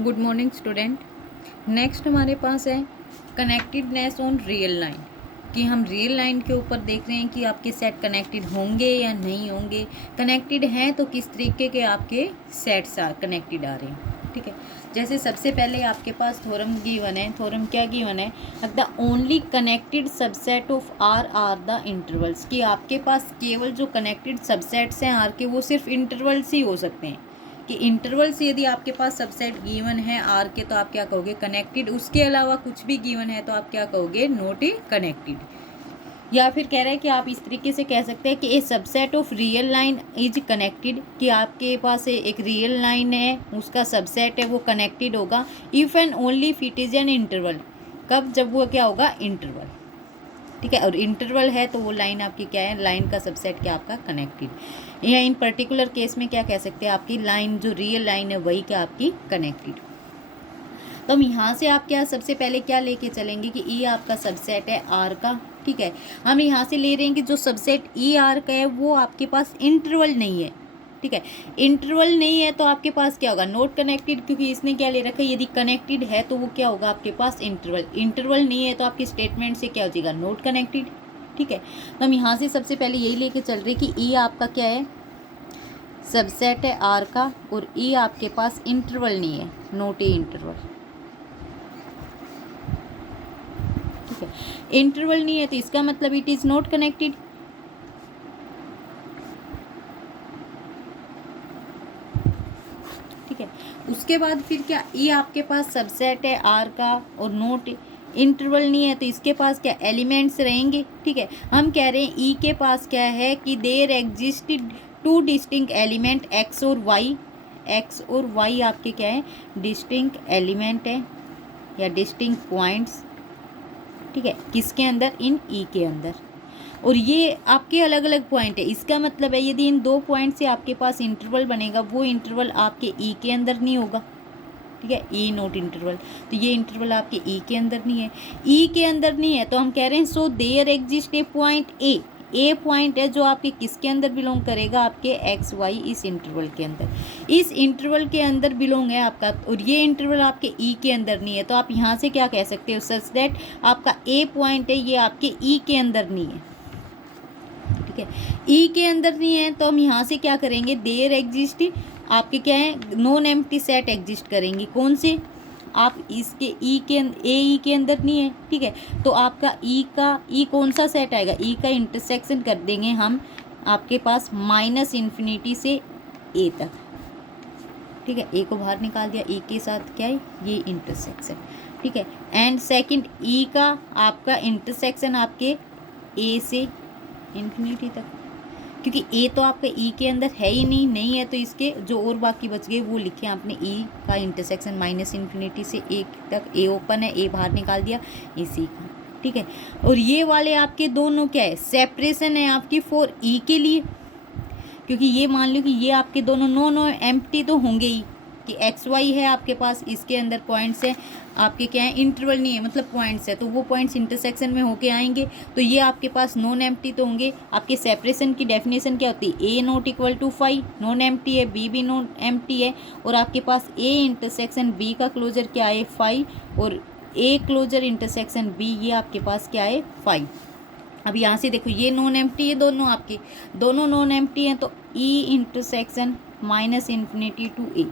Good morning student. Next हमारे पास है connectedness on real line, कि हम रियल लाइन के ऊपर देख रहे हैं कि आपके सेट कनेक्टेड होंगे या नहीं होंगे। कनेक्टेड हैं तो किस तरीके के आपके सेट्स कनेक्टेड आ रहे हैं। ठीक है, जैसे सबसे पहले आपके पास थ्योरम गिवन है। थ्योरम क्या गिवन है? The only connected subset of R the intervals, कि आपके पास केवल जो कनेक्टेड सबसेट्स हैं आर के वो सिर्फ इंटरवल्स ही हो सकते हैं। कि इंटरवल से यदि आपके पास सबसेट गिवन है आर के तो आप क्या कहोगे? कनेक्टेड। उसके अलावा कुछ भी गिवन है तो आप क्या कहोगे? Not connected. या फिर कह रहा है कि आप इस तरीके से कह सकते हैं कि a subset of real line is connected, कि आपके पास एक रियल लाइन है उसका सबसेट है वो कनेक्टेड होगा if and only if it is an interval. कब? जब वो क्या होगा? इंटरवल। ठीक है, और इंटरवल है तो वो लाइन आपकी क्या है? लाइन का सबसेट क्या आपका? कनेक्टेड। या इन पर्टिकुलर केस में क्या कह सकते हैं? आपकी लाइन जो रियल लाइन है वही क्या आपकी? कनेक्टेड। तो हम यहाँ से आप क्या सबसे पहले क्या लेके चलेंगे कि ई आपका सबसेट है आर का। ठीक है, हम यहाँ से ले रहे हैं कि जो सबसेट ई आर का है वो आपके पास इंटरवल नहीं है। ठीक है, इंटरवल नहीं है तो आपके पास क्या होगा? नॉट कनेक्टेड, क्योंकि इसने क्या ले रखा है? यदि कनेक्टेड है तो वो क्या होगा आपके पास? इंटरवल। इंटरवल नहीं है तो आपकी स्टेटमेंट से क्या हो जाएगा? Not connected. ठीक है, तो हम यहाँ से सबसे पहले यही लेके चल रहे कि ई आपका क्या है? सबसेट है आर का, और ई आपके पास इंटरवल नहीं है, नॉट ए इंटरवल। ठीक है, इंटरवल नहीं है तो इसका मतलब इट इज नॉट कनेक्टेड। ठीक है, उसके बाद फिर क्या? ई आपके पास सबसेट है आर का और नोट इंटरवल नहीं है तो इसके पास क्या एलिमेंट्स रहेंगे। ठीक है, हम कह रहे हैं ई के पास क्या है कि there existed two distinct element X और वाई। एक्स और वाई आपके क्या है? डिस्टिंक्ट एलिमेंट है या डिस्टिंक्ट पॉइंट्स। ठीक है, किसके अंदर? इन ई के अंदर। और ये आपके अलग अलग पॉइंट है। इसका मतलब है यदि इन दो पॉइंट से आपके पास इंटरवल बनेगा वो इंटरवल आपके ई के अंदर नहीं होगा। ठीक है, ई नोट इंटरवल, तो ये इंटरवल आपके ई के अंदर नहीं है। ई के अंदर नहीं है तो हम कह रहे हैं so there exist a point A. A point है जो आपके किसके अंदर बिलोंग करेगा? आपके एक्स वाई इस इंटरवल के अंदर। इस इंटरवल के अंदर बिलोंग है आपका, और ये इंटरवल आपके ई के अंदर नहीं है तो आप यहाँ से क्या कह सकते हो? सच दैट आपका ए पॉइंट है ये आपके ई के अंदर नहीं है। ठीक है, ई के अंदर नहीं है तो हम यहाँ से क्या करेंगे? देयर एग्जिस्ट आपके क्या है? नॉन एम्प्टी सेट एग्जिस्ट करेंगी। कौन से? आप इसके ई के ई के अंदर नहीं है। ठीक है, तो आपका ई का ई कौन सा सेट आएगा? ई का इंटरसेक्शन कर देंगे हम आपके पास माइनस इन्फिनिटी से ए तक। ठीक है, ए को बाहर निकाल दिया, ई के साथ क्या है? ये इंटरसेक्शन। ठीक है, एंड सेकंड ई का आपका इंटरसेक्शन आपके ए से इन्फिनिटी तक, क्योंकि ए तो आपका ई के अंदर है ही नहीं है तो इसके जो और बाकी बच गए वो लिखे आपने। ई का इंटरसेक्शन माइनस इन्फिनिटी से ए तक, ए ओपन है, ए बाहर निकाल दिया, ए सी का। ठीक है, और ये वाले आपके दोनों क्या है? सेपरेशन है आपकी फॉर ई के लिए, क्योंकि ये मान लो कि ये आपके दोनों नो एम्प्टी तो होंगे ही, कि एक्स वाई है आपके पास, इसके अंदर पॉइंट्स है आपके क्या है? इंटरवल नहीं है मतलब पॉइंट्स है, तो वो पॉइंट्स इंटरसेक्शन में होके आएंगे तो ये आपके पास नॉन एम्प्टी तो होंगे। आपके सेपरेशन की डेफिनेशन क्या होती है? A not equal to phi, non empty है, बी भी नॉन एम्प्टी है, और आपके पास ए इंटरसेक्शन बी का क्लोजर क्या है? फाई, और ए क्लोजर इंटरसेक्शन बी ये आपके पास क्या है? फाई। अब यहाँ से देखो ये नॉन एम्प्टी है, दोनों आपके दोनों नॉन एम्प्टी हैं तो E intersection minus infinity to A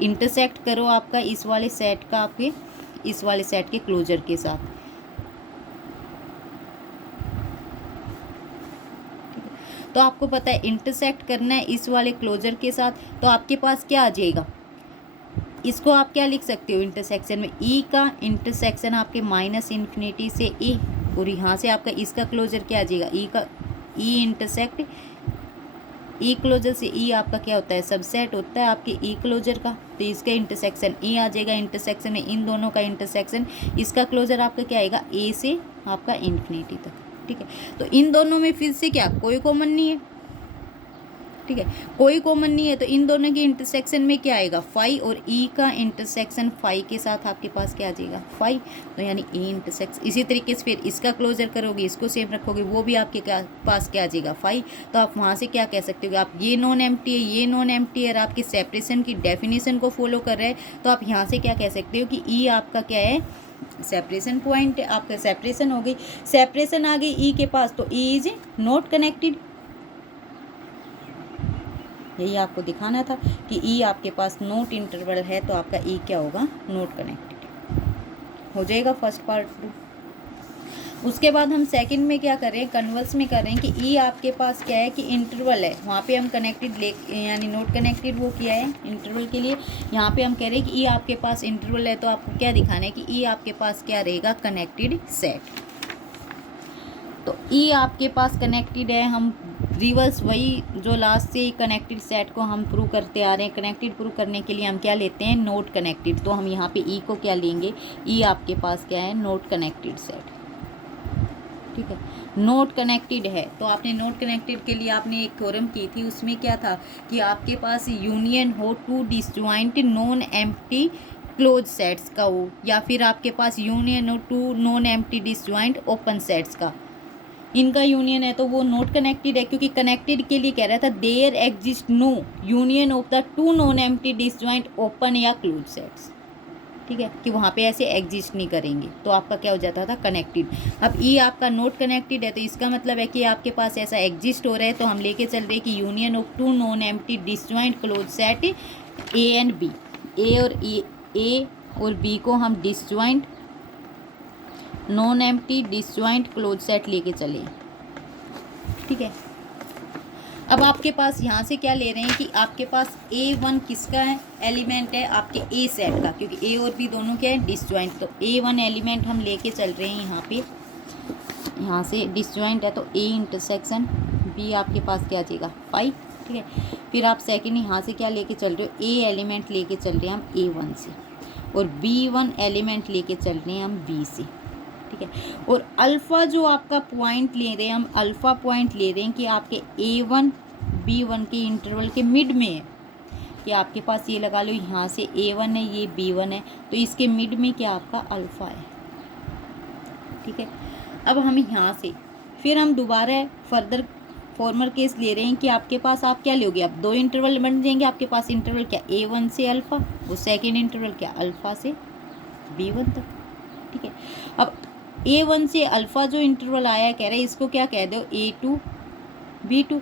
intersect करो आपका इस वाले सेट का आपके इस वाले सेट के क्लोजर के साथ। तो आपको पता है इंटरसेक्ट करना है इस वाले क्लोजर के साथ, तो आपके पास क्या आ जाएगा? इसको आप क्या लिख सकते हो? इंटरसेक्शन में ई का इंटरसेक्शन आपके माइनस इन्फिनिटी से ए, और यहाँ से आपका इसका क्लोजर क्या आ जाएगा? ई का ई इंटरसेक्ट ई क्लोजर से ई आपका क्या होता है? सबसेट होता है आपके ई क्लोजर का, तो इसका इंटरसेक्शन ई आ जाएगा। इंटरसेक्शन है इन दोनों का इंटरसेक्शन, इसका क्लोजर आपका क्या आएगा? ए से आपका इन्फिनिटी तक। ठीक है, तो इन दोनों में फिर से क्या कोई कॉमन नहीं है। ठीक है, कोई कॉमन नहीं है तो इन दोनों के इंटरसेक्शन में क्या आएगा, फाइव, और ई का इंटरसेक्शन फाइव के साथ आपके पास क्या आ जाएगा, फाइव, तो यानी ई इंटरसेक्शन। इसी तरीके से फिर इसका क्लोजर करोगे, इसको सेम रखोगे, वो भी आपके पास क्या आ जाएगा, फाइव। तो आप वहाँ से क्या कह सकते हो, आप ये नॉन एम्प्टी है, ये नॉन एम्प्टी है, और आपकी सेपरेशन की डेफिनेशन को फॉलो कर रहे हैं, तो आप यहाँ से क्या कह सकते हो कि ई आपका क्या है, सेपरेशन पॉइंट है, आपका सेपरेशन हो गई, सेपरेशन आ गई ई के पास, तो ई इज नॉट कनेक्टेड। यही आपको दिखाना था कि ई आपके पास नोट इंटरवल है, तो आपका ई क्या होगा, नोट कनेक्टेड हो जाएगा फर्स्ट पार्ट। उसके बाद हम सेकंड में क्या करें, कन्वर्स में करें कि ई आपके पास क्या है कि इंटरवल है, वहाँ पे हम कनेक्टेड ले यानी नोट कनेक्टेड वो किया है इंटरवल के लिए, यहाँ पे हम कह रहे हैं कि ई आपके पास इंटरवल है, तो आपको क्या दिखाना है कि ई आपके पास क्या रहेगा, कनेक्टेड सेट। तो ई आपके पास कनेक्टेड है, हम रिवर्स वही जो लास्ट से कनेक्टेड सेट को हम प्रूव करते आ रहे हैं, कनेक्टेड प्रूव करने के लिए हम क्या लेते हैं, नोट कनेक्टेड। तो हम यहाँ पे ई को क्या लेंगे, ई आपके पास क्या है, नोट कनेक्टेड सेट, ठीक है, नोट कनेक्टेड है। तो आपने नोट कनेक्टेड के लिए आपने एक थ्योरम की थी, उसमें क्या था कि आपके पास यूनियन हो two disjoint non empty close sets का हो, या फिर आपके पास यूनियन हो two non empty disjoint open sets का, इनका यूनियन है तो वो नॉट कनेक्टेड है, क्योंकि कनेक्टेड के लिए कह रहा था there exist no union of the two non empty disjoint open या क्लोज सेट्स, ठीक है, कि वहाँ पे ऐसे एग्जिस्ट नहीं करेंगे, तो आपका क्या हो जाता था, कनेक्टेड। अब ई आपका नोट कनेक्टेड है, तो इसका मतलब है कि आपके पास ऐसा एग्जिस्ट हो रहा है, तो हम लेके चल रहे हैं कि union of two non empty disjoint close set A and B, A और बी को हम disjoint non empty disjoint close set लेके चले, ठीक है। अब आपके पास यहाँ से क्या ले रहे हैं कि आपके पास A1 किसका है, एलिमेंट है आपके A सेट का, क्योंकि A और B दोनों क्या है, डिसजॉइंट, तो A1 एलिमेंट हम लेके चल रहे हैं यहाँ पे, यहाँ से डिसजॉइंट है तो A इंटरसेक्शन B आपके पास क्या आ जाएगा, 5, ठीक है। फिर आप सेकंड यहाँ से क्या लेके चल रहे हो, A एलिमेंट लेके चल रहे हैं हम A1 से, और B1 एलिमेंट लेके चल रहे हैं हम B से, ठीक है। और अल्फ़ा जो आपका पॉइंट ले रहे हैं हम, अल्फ़ा पॉइंट ले रहे हैं कि आपके A1 B1 के इंटरवल के मिड में है, कि आपके पास ये लगा लो यहाँ से A1 है, ये B1 है, तो इसके मिड में क्या आपका अल्फ़ा है, ठीक है। अब हम यहाँ से फिर हम दोबारा फर्दर फॉर्मर केस ले रहे हैं कि आपके पास आप क्या लोगे, अब दो इंटरवल बन जाएंगे आपके पास, इंटरवल क्या A1 से अल्फ़ा, और सेकेंड इंटरवल क्या अल्फ़ा से B1 तक, ठीक है। अब A1 से अल्फ़ा जो इंटरवल आया है, कह रहे हैं इसको क्या कह दो, A2 B2,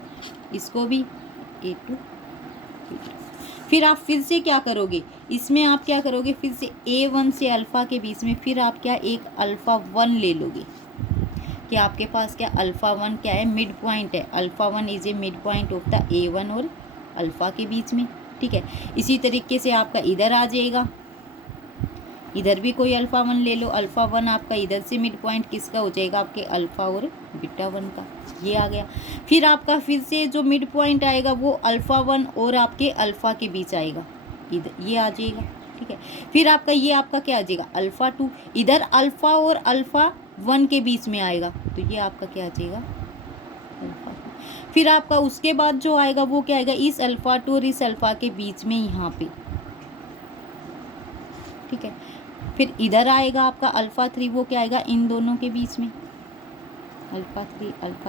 इसको भी A2 B2। फिर आप फिर से क्या करोगे, इसमें आप क्या करोगे, फिर से A1 से अल्फ़ा के बीच में फिर आप क्या एक अल्फ़ा 1 ले लोगे, कि आपके पास क्या अल्फ़ा 1 क्या है, मिड पॉइंट है, alpha 1 is a mid point of the A1 और अल्फ़ा के बीच में, ठीक है। इसी तरीके से आपका इधर आ जाएगा, इधर भी कोई अल्फ़ा 1 ले लो, अल्फ़ा 1 आपका इधर से मिड पॉइंट किसका हो जाएगा, आपके अल्फ़ा और बीटा 1 का, ये आ गया। फिर आपका फिर से जो मिड पॉइंट आएगा वो अल्फ़ा 1 और आपके अल्फ़ा के बीच आएगा, इधर ये आ जाएगा, ठीक है। फिर आपका ये आपका क्या आ जाएगा, अल्फ़ा 2, इधर अल्फ़ा और अल्फ़ा 1 के बीच में आएगा, तो ये आपका क्या आ जाएगा, अल्फ़ा 2। फिर आपका उसके बाद जो आएगा वो क्या आएगा, इस अल्फ़ा 2 और इस अल्फ़ा के बीच में यहाँ पे, ठीक है। फिर इधर आएगा आपका अल्फ़ा 3, वो क्या आएगा, इन दोनों के बीच में, अल्फ़ा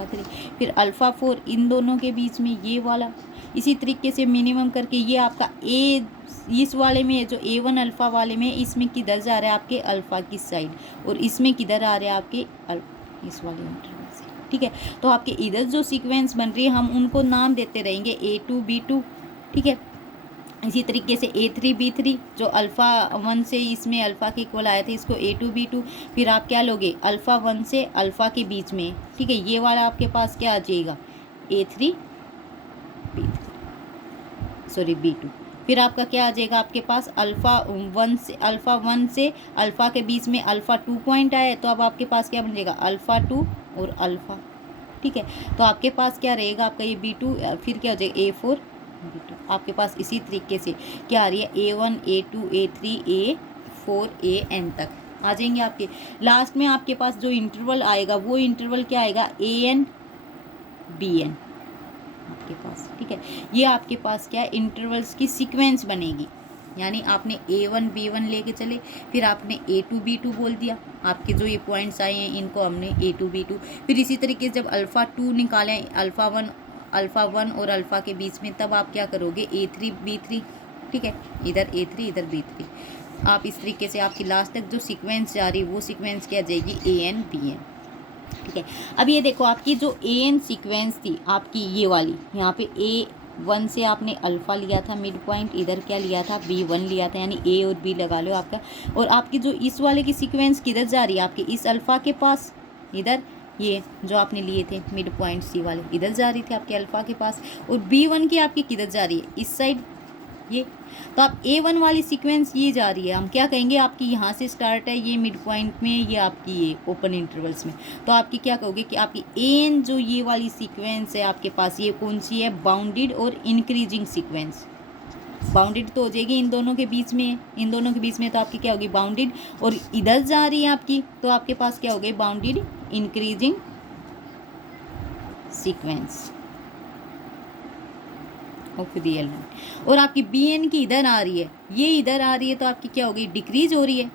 3, फिर अल्फ़ा 4 इन दोनों के बीच में, ये वाला। इसी तरीके से मिनिमम करके ये आपका ए इस वाले में जो A1 अल्फ़ा वाले में, इसमें किधर जा रहा है आपके अल्फ़ा की साइड, और इसमें किधर आ रहा है आपके इस वाले इंटरवल से, ठीक है। तो आपके इधर जो सीक्वेंस बन रही है हम उनको नाम देते रहेंगे A2 B2, ठीक है। इसी तरीके से A3 B3 जो अल्फ़ा 1 से इसमें अल्फ़ा के इक्वल आए थे, इसको A2 B2। फिर आप क्या लोगे, अल्फ़ा 1 से अल्फ़ा के बीच में, ठीक है, ये वाला आपके पास क्या आ जाएगा, A3 B3 सॉरी B2। फिर आपका क्या आ जाएगा, आपके पास अल्फ़ा 1 से अल्फ़ा के बीच में अल्फ़ा 2 पॉइंट आए, तो अब आपके पास क्या बन जाएगा, अल्फ़ा 2 और अल्फ़ा, ठीक है। तो आपके पास क्या रहेगा, आपका ये B2, फिर क्या हो जाएगा A4 B2। आपके पास इसी तरीके से क्या आ रही है, A1 A2 A3 A4 AN तक आ जाएंगे आपके। लास्ट में आपके पास जो इंटरवल आएगा वो इंटरवल क्या आएगा, AN BN, आपके पास, ठीक है। ये आपके पास क्या है, इंटरवल्स की सीक्वेंस बनेगी। यानी आपने A1 B1 लेके चले, फिर आपने A2 B2 बोल दिया, आपके जो ये पॉइंट्स आए हैं इनको हमने A2 B2, फिर इसी तरीके से जब अल्फ़ा 2 निकालें, अल्फ़ा वन और अल्फ़ा के बीच में, तब आप क्या करोगे A3 B3, ठीक है। इधर A3 इधर B3, आप इस तरीके से आपकी लास्ट तक जो सीक्वेंस जा रही है वो सीक्वेंस क्या जाएगी, AN BN, ठीक है। अब ये देखो आपकी जो AN सीक्वेंस थी आपकी ये वाली, यहाँ पे A1 से आपने अल्फ़ा लिया था मिड पॉइंट, इधर क्या लिया था, B1 लिया था, यानी A और B लगा लो आपका। और आपकी जो इस वाले की सीक्वेंस किधर जा रही है, आपके इस अल्फ़ा के पास, इधर ये जो आपने लिए थे मिड पॉइंट C वाले इधर जा रही थी आपके अल्फ़ा के पास, और B1 की आपकी किधर जा रही है, इस साइड ये। तो आप A1 वाली सीक्वेंस ये जा रही है, हम क्या कहेंगे, आपकी यहाँ से स्टार्ट है ये मिड पॉइंट में, ये आपकी ये ओपन इंटरवल्स में, तो आपकी क्या कहोगे कि आपकी AN जो ये वाली सीक्वेंस है आपके पास, ये कौन सी है, बाउंडेड और इंक्रीजिंग सीक्वेंस। बाउंडेड तो हो जाएगी इन दोनों के बीच में, इन दोनों के बीच में तो आपकी क्या होगी, बाउंडेड, और इधर जा रही है आपकी, तो आपके पास क्या हो गई, bounded increasing sequence of the element. और आपकी BN की इधर आ रही है, ये इधर आ रही है, तो आपकी क्या होगी, डिक्रीज हो रही है,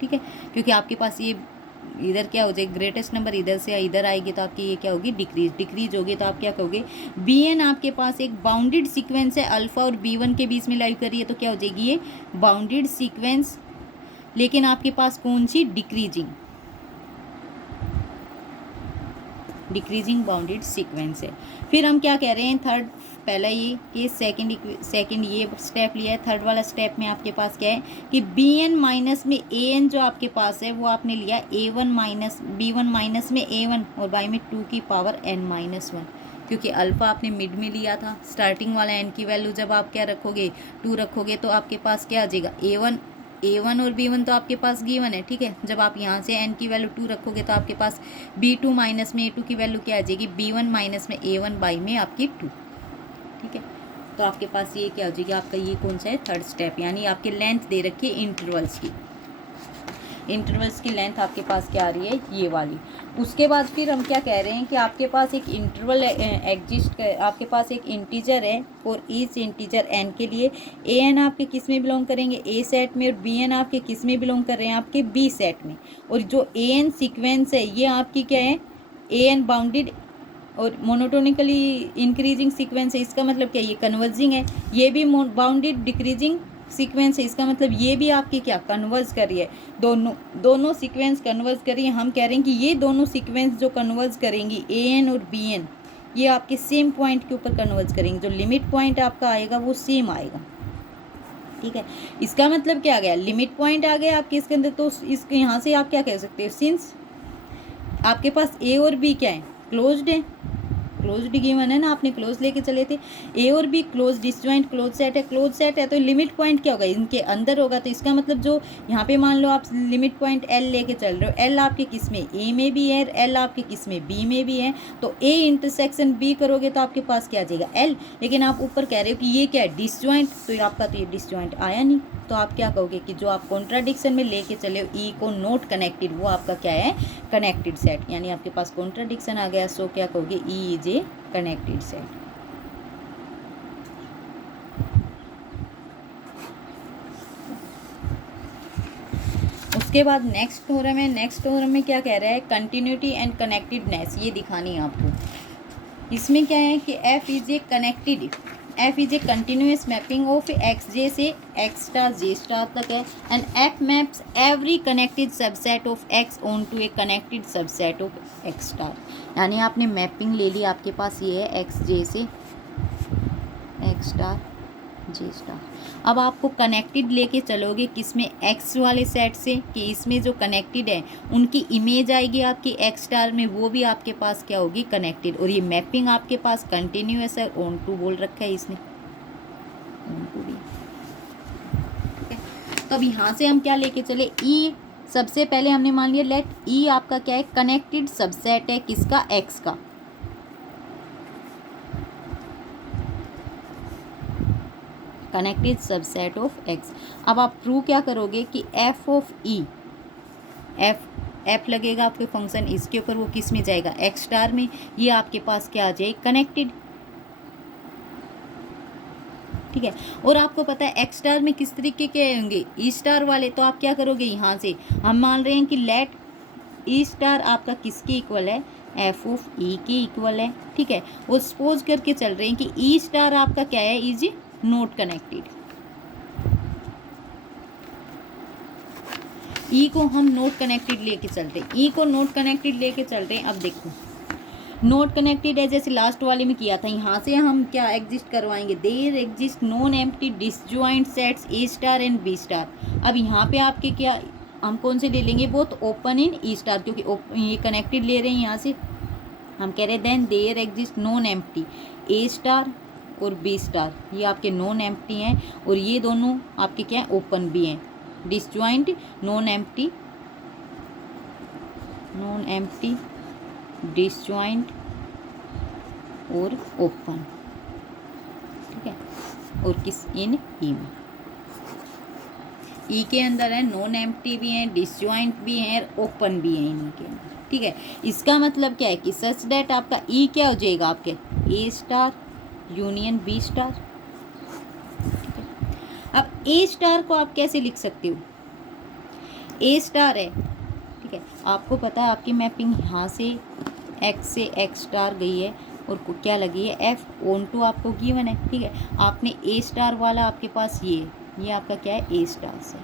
ठीक है, क्योंकि आपके पास ये इधर क्या हो जाएगा, ग्रेटेस्ट नंबर इधर से इधर आएगी, तो आपकी ये क्या होगी, डिक्रीज होगी। तो आप क्या कहोगे, BN आपके पास एक बाउंडेड सीक्वेंस है, अल्फ़ा और B1 के बीच में लाइव कर रही है, तो क्या हो जाएगी, ये बाउंडेड सीक्वेंस, लेकिन आपके पास कौन सी, डिक्रीजिंग बाउंडेड सीक्वेंस है। फिर हम क्या कह रहे हैं, थर्ड, पहला ये कि सेकंड ये स्टेप लिया है, थर्ड वाला स्टेप में आपके पास क्या है कि BN माइनस में AN जो आपके पास है वो आपने लिया A1 माइनस B1 माइनस में A1 और बाई में 2 की पावर n माइनस 1, क्योंकि अल्फ़ा आपने मिड में लिया था, स्टार्टिंग वाला n की वैल्यू जब आप क्या रखोगे, 2 रखोगे, तो आपके पास क्या आ जाएगा, A1 और B1 तो आपके पास गिवन है, ठीक है। जब आप यहाँ से n की वैल्यू 2 रखोगे तो आपके पास B2 माइनस में A2 की वैल्यू क्या आ जाएगी, B1 माइनस में A1 बाई में आपकी 2, ठीक है। तो आपके पास ये क्या हो जाएगी, आपका ये कौन सा है, थर्ड स्टेप, यानी आपकी लेंथ दे रखी है इंटरवल्स की, इंटरवल्स की लेंथ आपके पास क्या आ रही है, ये वाली। उसके बाद फिर हम क्या कह रहे हैं कि आपके पास एक इंटरवल एग्जिस्ट कर, आपके पास एक इंटीजर है, और इस इंटीजर n के लिए AN आपके किस में बिलोंग करेंगे, A सेट में, और BN आपके किस में बिलोंग कर रहे हैं, आपके B सेट में। और जो AN सीक्वेंस है ये आपकी क्या है, AN बाउंडेड और मोनोटोनिकली इंक्रीजिंग सीक्वेंस है, इसका मतलब क्या, ये कन्वर्जिंग है, ये भी बाउंडेड डिक्रीजिंग सीक्वेंस है, इसका मतलब ये भी आपकी क्या, कन्वर्ज कर रही है, दोनों सीक्वेंस कन्वर्ज कर रही है। हम कह रहे हैं कि ये दोनों सीक्वेंस जो कन्वर्ज करेंगी AN और BN, ये आपके सेम पॉइंट के ऊपर कन्वर्ज करेंगे, जो लिमिट पॉइंट आपका आएगा वो सेम आएगा, ठीक है। इसका मतलब क्या आ गया, लिमिट पॉइंट आ गया आपके इसके अंदर, तो इसके यहाँ से आप क्या कह सकते हो, सिंस आपके पास A और B क्या है, क्लोज्ड है, क्लोज्ड गिवन है ना, आपने क्लोज लेके चले थे, A और B close disjoint close set है, तो लिमिट पॉइंट क्या होगा, इनके अंदर होगा। तो इसका मतलब जो यहाँ पे मान लो आप लिमिट पॉइंट L लेके चल रहे हो, L आपके किस में, A में भी है, L आपके किस में, B में भी है, तो A इंटरसेक्शन B करोगे तो आपके पास क्या आ जाएगा, L। लेकिन आप ऊपर कह रहे हो कि ये क्या है, डिसजॉइंट, तो आपका तो ये डिसजॉइंट आया नहीं, तो आप क्या कहोगे कि जो आप कॉन्ट्राडिक्शन में लेके चले हो E को नोट कनेक्टेड, वो आपका क्या है, कनेक्टेड सेट, यानी आपके पास कॉन्ट्राडिक्शन आ गया, सो क्या कहोगे, E is a connected set. उसके बाद नेक्स्ट थ्योरम में क्या कह रहा है, कंटिन्यूटी एंड कनेक्टेडनेस ये दिखानी है आपको। इसमें क्या है कि F is a continuous mapping of XJ से X स्टार J स्टार तक है, and F maps every connected subset of X onto a connected subset of X star. यानी आपने मैपिंग ले ली, आपके पास ये है XJ से X स्टार J स्टार। अब आपको कनेक्टेड लेके चलोगे किसमें, X वाले सेट से, कि इसमें जो कनेक्टेड है उनकी इमेज आएगी आपकी X स्टार में, वो भी आपके पास क्या होगी, कनेक्टेड। और ये मैपिंग आपके पास कंटिन्यूअस है, ऑन टू बोल रखा है इसने, ऑन टू भी, ठीक है। तो अब यहाँ से हम क्या लेके चले, E सबसे पहले हमने मान लिया, लेट E आपका क्या है, कनेक्टेड सबसेट है किसका, X का, कनेक्टेड सबसेट ऑफ X। अब आप प्रूव क्या करोगे कि F ऑफ E, F लगेगा आपके फंक्शन इसके ऊपर, वो किस में जाएगा, X स्टार में, ये आपके पास क्या आ जाए, कनेक्टेड, ठीक है। और आपको पता है एक्स स्टार में किस तरीके के होंगे, ई स्टार वाले। तो आप क्या करोगे, यहाँ से हम मान रहे हैं कि लेट ई स्टार आपका किसके इक्वल है, एफ ऑफ ई के इक्वल है, ठीक है। और सपोज करके चल रहे हैं कि ई स्टार आपका क्या है, इज नॉट कनेक्टेड। ई को हम नॉट कनेक्टेड लेके चल रहे हैं, ई को नॉट कनेक्टेड लेके चल रहे हैं। अब देखो नॉट कनेक्टेड है, जैसे लास्ट वाले में किया था, यहाँ से हम क्या एग्जिस्ट करवाएंगे, there exist non empty disjoint sets A star and B star. अब यहाँ पे आपके क्या, हम कौन से ले लेंगे, both open in E star, क्योंकि ये कनेक्टेड ले रहे हैं यहाँ से। हम कह रहे हैं then there exist non empty A star और बी स्टार, ये आपके नॉन एम्प्टी हैं और ये दोनों आपके क्या हैं, ओपन भी हैं। डिसजॉइंट नॉन एम्प्टी डिसजॉइंट और ओपन, ठीक है। और किस, इन ई में, ई के अंदर है नॉन एम्प्टी भी हैं, डिसजॉइंट भी हैं, ओपन भी हैं इन्हीं के अंदर, ठीक है। इसका मतलब क्या है कि सच दैट आपका ई क्या हो जाएगा, आपके ए स्टार यूनियन बी स्टार, ठीक है। अब ए स्टार को आप कैसे लिख सकते हो, ए स्टार है, ठीक है। आपको पता है आपकी मैपिंग यहाँ से एक्स से एक्स स्टार गई है और क्या लगी है, एफ ऑन टू आपको गिवन है, ठीक है। आपने ए स्टार वाला आपके पास ये आपका क्या है, ए स्टार से।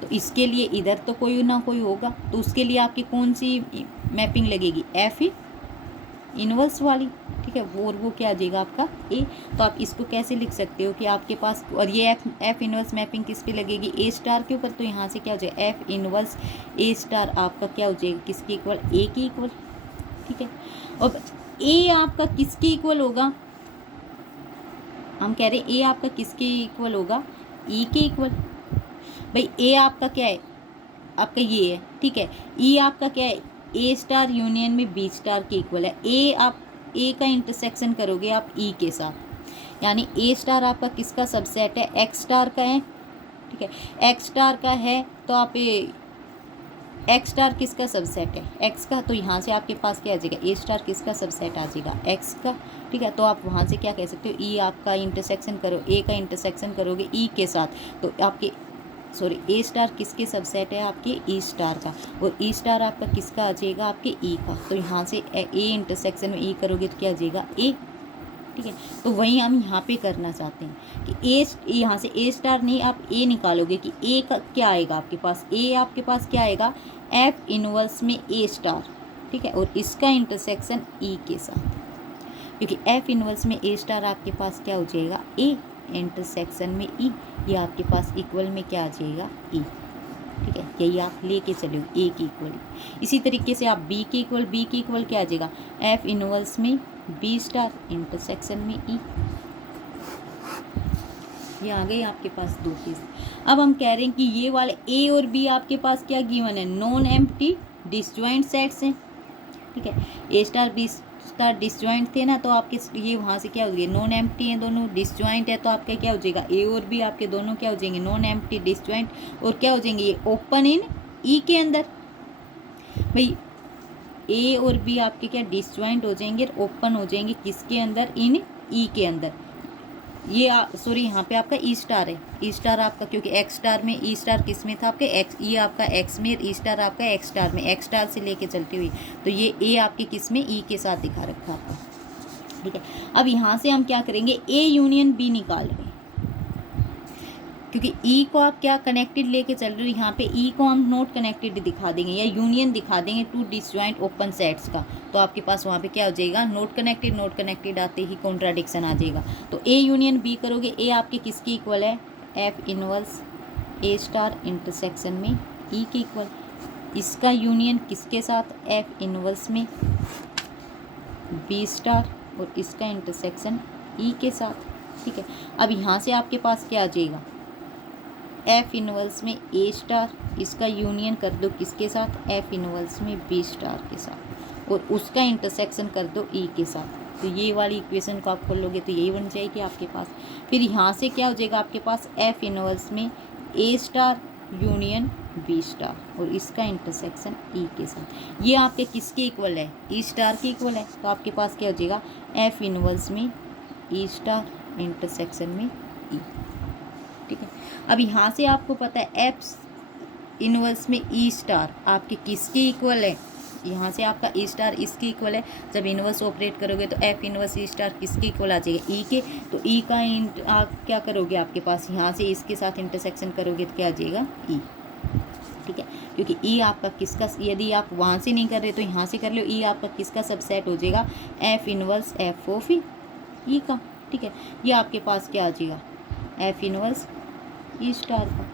तो इसके लिए इधर तो कोई ना कोई होगा, तो उसके लिए आपकी कौन सी मैपिंग लगेगी, एफ इनवर्स वाली, ठीक है। वो क्या आ जाएगा आपका ए। तो आप इसको कैसे लिख सकते हो कि आपके पास, और ये एफ इनवर्स मैपिंग किस पे लगेगी, ए स्टार के ऊपर। तो यहाँ से क्या हो जाएगा, एफ इनवर्स ए स्टार आपका क्या हो जाएगा, किसके इक्वल, ए के इक्वल, ठीक है। अब ए आपका किसके इक्वल होगा, हम कह रहे हैं ए आपका किसके इक्वल होगा, ई के इक्वल। भाई ए आपका क्या है, आपका ये है, ठीक है। ई आपका क्या है, ए स्टार यूनियन में बी स्टार के इक्वल है। ए आप ए का इंटरसेक्शन करोगे आप ई के साथ, यानी ए स्टार आपका किसका सबसेट है, एक्स स्टार का है, ठीक है। एक्स स्टार का है तो आप एक्स स्टार किसका सबसेट है, एक्स का। तो यहाँ से आपके पास क्या आ जाएगा, ए स्टार किसका सबसेट आ जाएगा, एक्स का, ठीक है। तो आप वहाँ से क्या कह सकते हो, ई आपका इंटरसेक्शन करो, ए का इंटरसेक्शन करोगे ई के साथ, तो आपके ए स्टार किसके सबसेट है, आपके ई स्टार का। और ई स्टार आपका किसका आ जाएगा, आपके ई का। तो यहाँ से ए इंटरसेक्शन में ई करोगे तो क्या आ जाएगा, ए, ठीक है। तो वही हम यहाँ पे करना चाहते हैं कि ए, यहाँ से ए स्टार नहीं, आप ए निकालोगे कि ए का क्या आएगा आपके पास, ए आपके पास क्या आएगा, एफ इनवर्स में ए स्टार, ठीक है। और इसका इंटरसेक्शन ई के साथ, क्योंकि एफ इनवर्स में ए स्टार आपके पास क्या हो जाएगा, ए इंटरसेक्शन में ई, ये आपके पास इक्वल में क्या आ जाएगा, ई, ठीक है। यही आप लेके चले हो, ए की इक्वल। इसी तरीके से आप बी के इक्वल क्या आ जाएगा, एफ इनवर्स में बी स्टार इंटरसेक्शन में ई। ये आ गई आपके पास दो चीज़। अब हम कह रहे हैं कि ये वाले ए और बी आपके पास क्या गिवन है, नॉन एम्प्टी डिसजॉइंट सेट्स हैं, ठीक है। ए स्टार बी स्टार डिसजॉइंट थे ना, तो आपके ये वहाँ से क्या हो गया, नॉन एम्प्टी हैं दोनों, डिसजॉइंट है, तो आपका क्या हो जाएगा, ए और बी आपके दोनों क्या हो जाएंगे, नॉन एम्प्टी डिसजॉइंट, और क्या हो जाएंगे, ये ओपन इन ई के अंदर। भाई ए और बी आपके क्या डिसजॉइंट हो जाएंगे, ओपन हो जाएंगे किसके अंदर, इन ई के अंदर। ये सॉरी यहाँ पे आपका ई स्टार है, ई स्टार आपका, क्योंकि एक्स स्टार में ई स्टार किस में था आपके एक्स, ये आपका एक्स में, ई स्टार आपका एक्स स्टार में, एक्स स्टार से लेके चलती हुई, तो ये ए आपके किस में, ई के साथ दिखा रखा आपका, ठीक है। अब यहाँ से हम क्या करेंगे, ए यूनियन बी निकाल रहे हैं, क्योंकि ई को आप क्या कनेक्टेड लेके चल रहे हो, यहाँ पे ई को हम नॉट कनेक्टेड दिखा देंगे या यूनियन दिखा देंगे टू डिसजॉइंट ओपन सेट्स का, तो आपके पास वहाँ पे क्या हो जाएगा, नॉट कनेक्टेड आते ही कॉन्ट्राडिक्शन आ जाएगा। तो ए यूनियन बी करोगे, ए आपके किसके इक्वल है, एफ इनवर्स ए स्टार इंटरसेक्शन में ई के इक्वल। इसका यूनियन किसके साथ, एफ इनवर्स में बी स्टार, और इसका इंटरसेक्शन ई के साथ, ठीक है। अब यहाँ से आपके पास क्या आ जाएगा, एफ इनवर्स में ए स्टार, इसका यूनियन कर दो किसके साथ, एफ इनवर्स में बी स्टार के साथ, और उसका इंटरसेक्शन कर दो ई के साथ। तो ये वाली इक्वेशन को आप खोल लोगे तो यही बन जाएगी आपके पास। फिर यहाँ से क्या हो जाएगा आपके पास, एफ इनवर्स में ए स्टार यूनियन बी स्टार, और इसका इंटरसेक्शन ई के साथ। ये आपके किसके इक्वल है, ई स्टार के इक्वल है। तो आपके पास क्या हो जाएगा, एफ इनवर्स में ई स्टार इंटरसेक्शन में ई, ठीक है। अब यहाँ से आपको पता है एफ इनवर्स में ई स्टार आपके किसके इक्वल है, यहाँ से आपका ई स्टार इसके इक्वल है। जब इनवर्स ऑपरेट करोगे तो एफ इनवर्स ई स्टार किसके इक्वल आ जाएगा, ई के। तो ई का आप क्या करोगे, आपके पास यहाँ से इसके साथ इंटरसेक्शन करोगे तो क्या आ जाएगा, ई, ठीक है। क्योंकि ई आपका किसका, यदि आप वहाँ से नहीं कर रहे तो यहाँ से कर लो, ई आपका किसका सबसेट हो जाएगा, एफ इनवर्स एफ ऑफ ई का, ठीक है। ये आपके पास क्या आ जाएगा, एफ इनवर्स ई स्टार का,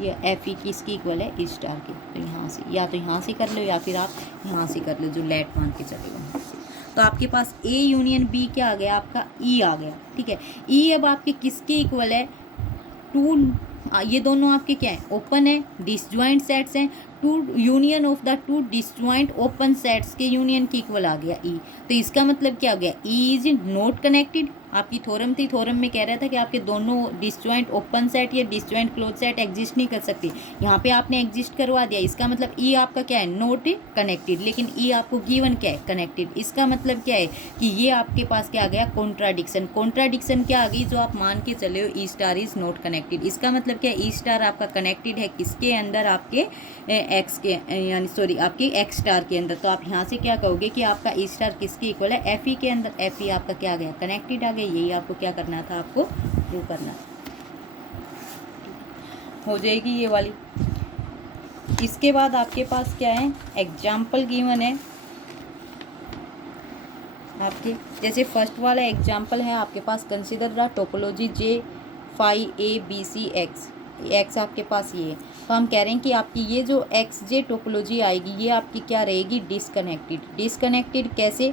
ये एफ ई किसकी इक्वल है, ई स्टार के। तो यहाँ से या तो यहाँ से कर लो या फिर आप यहाँ से कर लो, जो लेट मान के चलेगा। तो आपके पास ए यूनियन बी क्या आ गया, आपका ई आ गया, ठीक है। ई अब आपके किसके इक्वल है, टू, ये दोनों आपके क्या है, ओपन है, डिसजॉइंट सेट्स हैं। Two union of the two disjoint open sets के यूनियन की इक्वल आ गया ई। तो इसका मतलब क्या हो गया, ई इज नॉट कनेक्टेड। आपकी थ्योरम थी, थ्योरम में कह रहा था कि आपके दोनों डिसजॉइंट ओपन सेट या डिसजॉइंट क्लोज सेट एग्जिस्ट नहीं कर सकते। यहाँ पे आपने एग्जिस्ट करवा दिया, इसका मतलब ई आपका क्या है, नॉट कनेक्टेड। लेकिन ई आपको गिवन क्या है, कनेक्टेड। इसका मतलब क्या है कि ये आपके पास क्या आ गया, कॉन्ट्राडिक्शन। कॉन्ट्राडिक्शन क्या आ गई, जो आप मान के चले हो ई स्टार इज नॉट कनेक्टेड। इसका मतलब क्या है, ई स्टार आपका कनेक्टेड है किसके अंदर, आपके एक्स के, यानी सॉरी आपके एक्स स्टार के अंदर। तो आप यहाँ से क्या कहोगे कि आपका ई स्टार किसके इक्वल है, एफ ई के अंदर। एफ ई आपका क्या आ गया, कनेक्टेड आ गया। यही आपको क्या करना था, आपको प्रूव करना हो जाएगी ये वाली। इसके बाद आपके पास क्या है, एग्जाम्पल गिवन है आपके। जैसे फर्स्ट वाला एग्जाम्पल है आपके पास, consider the topology J phi A B C X. X आपके पास ये है, तो हम कह रहे हैं कि आपकी ये जो एक्स जे टोपोलॉजी आएगी ये आपकी क्या रहेगी, डिसकनेक्टेड। डिसकनेक्टेड कैसे,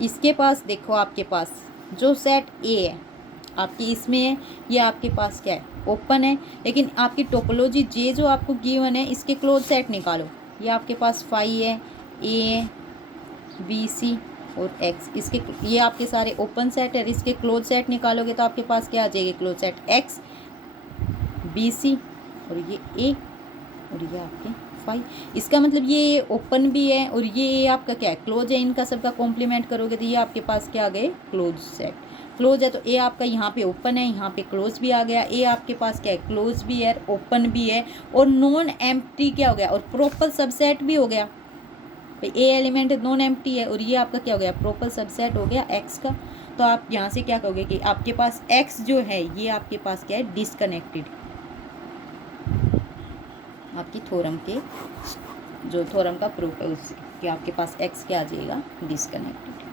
इसके पास देखो, आपके पास जो सेट ए है आपकी इसमें है, ये आपके पास क्या है, ओपन है। लेकिन आपकी टोपोलॉजी जे जो आपको गिवन है, इसके क्लोज सेट निकालो। ये आपके पास फाई है, ए है, बी सी और एक्स, इसके ये आपके सारे ओपन सेट है। इसके क्लोज सेट निकालोगे तो आपके पास क्या आ जाएगी, close set X B C और ये ए और ये आपके फाई। इसका मतलब ये ओपन भी है और ये आपका क्या है, क्लोज है। इनका सबका कॉम्प्लीमेंट करोगे तो ये आपके पास क्या आ गए, क्लोज सेट। क्लोज है तो ए आपका यहाँ पे ओपन है, यहाँ पे क्लोज भी आ गया। ए आपके पास क्या है, क्लोज भी है, ओपन भी है और नॉन एम्प्टी क्या हो गया, और प्रॉपर सबसेट भी हो गया। भाई ए एलिमेंट नॉन एम्प्टी है और ये आपका क्या हो गया, प्रॉपर सबसेट हो गया एक्स का। तो आप यहाँ से क्या कहोगे कि आपके पास एक्स जो है ये आपके पास क्या है, डिसकनेक्टेड। आपकी थ्योरम के जो थ्योरम का प्रूफ है उससे कि आपके पास एक्स क्या आ जाएगा, डिसकनेक्टेड।